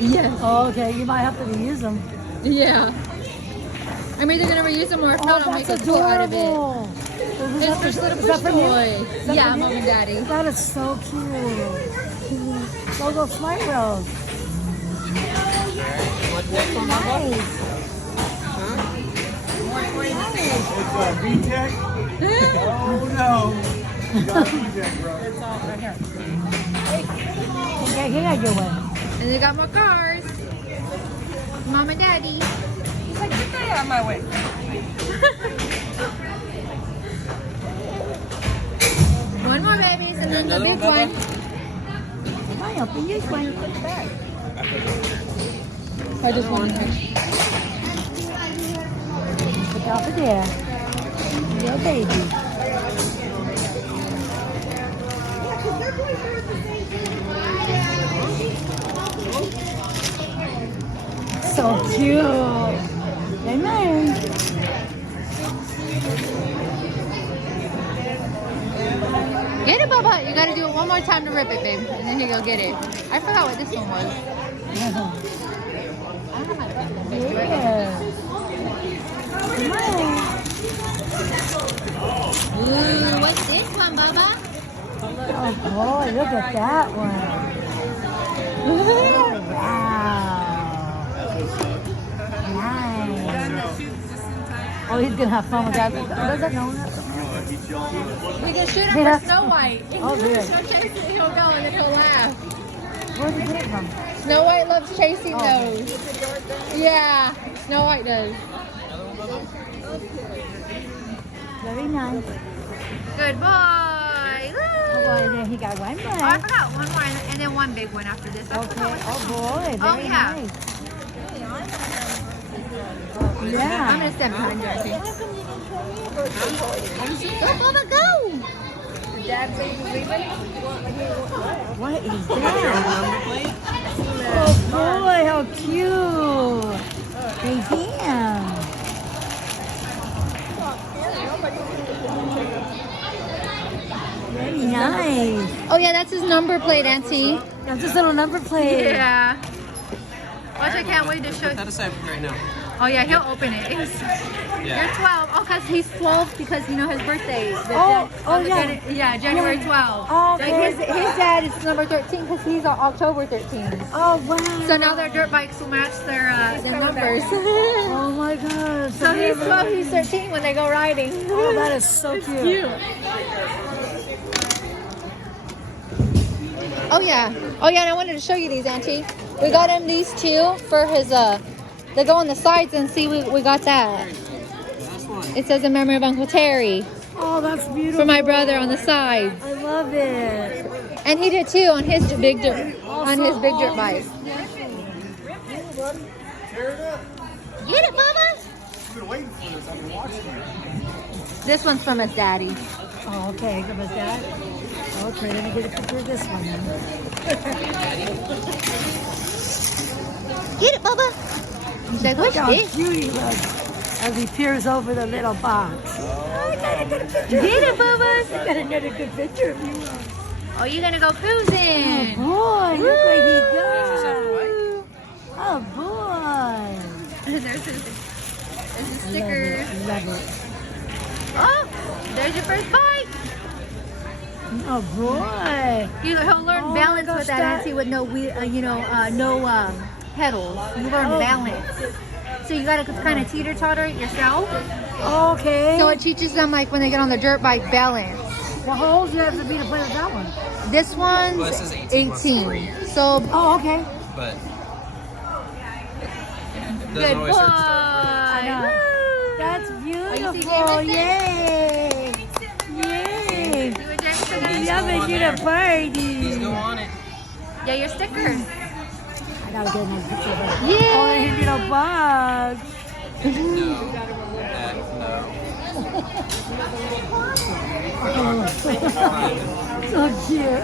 Yes. Oh, okay. You might have to reuse them. Yeah. I'm either gonna reuse them or if not, I'll make a that's toy out of it. adorable. It's just a little is push that from you? toy. Is that Yeah, from you? mom and daddy. That is so cute. Logo Smart Wheels. Nice. It's a VTech? Oh no. You got a VTech, bro. Okay, here I go one. And they got more cars. Mom and daddy. He's like, get that out of my way. One more babies and then the big one. Fine, open this one. Put it back. I just want to. Look out for there. Your baby. So cute. Amen. Get it, Bubba. You gotta do it one more time to rip it, babe. And then you'll get it. I forgot what this one was. I don't have my button. Yeah. Come on. Ooh, what's this one, Bubba? Oh boy, look at that one. Wow. Nice. Oh, he's gonna have fun with that. Does that know that? We can shoot Hey, him that's- for Snow White. Oh, good. He'll chase it, he'll go, and then he'll laugh. Where'd you get it from? Snow White loves chasing Oh. those. Yeah, Snow White does. Very nice. Good boy. Oh boy, then he got one Oh, I more. forgot one more, and then one big one after this. I Okay. forgot what- Oh boy, very Oh, yeah. nice. I'm Yeah. gonna step behind Dorothy. Go, Bubba, go! What is that? Oh boy, how cute. Hey, damn. Very nice. Oh yeah, that's his number plate, Auntie. That's his little number plate. Yeah. Watch, I can't wait to show you. That aside right now. Oh yeah, he'll open it. You're 12. Oh, cause he's 12 because you know his birthday. is Yeah. January 12th. Oh, Like okay. his dad is number 13 because he's on October 13th. Oh, wow. So now their dirt bikes will match their numbers. Oh my gosh. So he's 12, he's 13 when they go riding. Oh, that is so cute. Oh yeah. Oh yeah, and I wanted to show you these, Auntie. We got him these two for his they go on the sides and see we got that. It says in memory of Uncle Terry Oh, that's beautiful. for my brother on the sides. I love it. And he did too on his big dirt bike. Get it, Bubba! I've been waiting for this. I've been watching you. This one's from his daddy. Oh, okay. Give us that. Okay, let me get a picture of this one then. Get it, Bubba! He's like, Look what's how this? cute he looks as he peers over the little box. Oh, I got a good picture. Get it, Bubba! I got another good picture of you. Oh, you're gonna go cruising! Oh, boy, look like he does. Woo! Oh, boy. There's his stickers. Love it. Oh, there's your first bike! Oh, boy. He'll learn Oh my balance gosh, with that, that- Auntie, with no wheel, no pedals. You learn Oh. balance. So you gotta kind of teeter-totter it yourself. Okay. So it teaches them, like, when they get on the dirt bike, balance. Well, how old do you have to be to play with that one? This one's Well, this is 18 months free. So, Oh, okay. But it good doesn't boy. always hurt to start. know. Woo! That's Are you beautiful. seeing Jameson? Yay. Yay. See what Jameson He's has? Yeah, going making there. a party. Please go on it. Yeah, your stickers. I gotta get a nice picture of her. Yeah. Oh, his little box. No. No. So cute.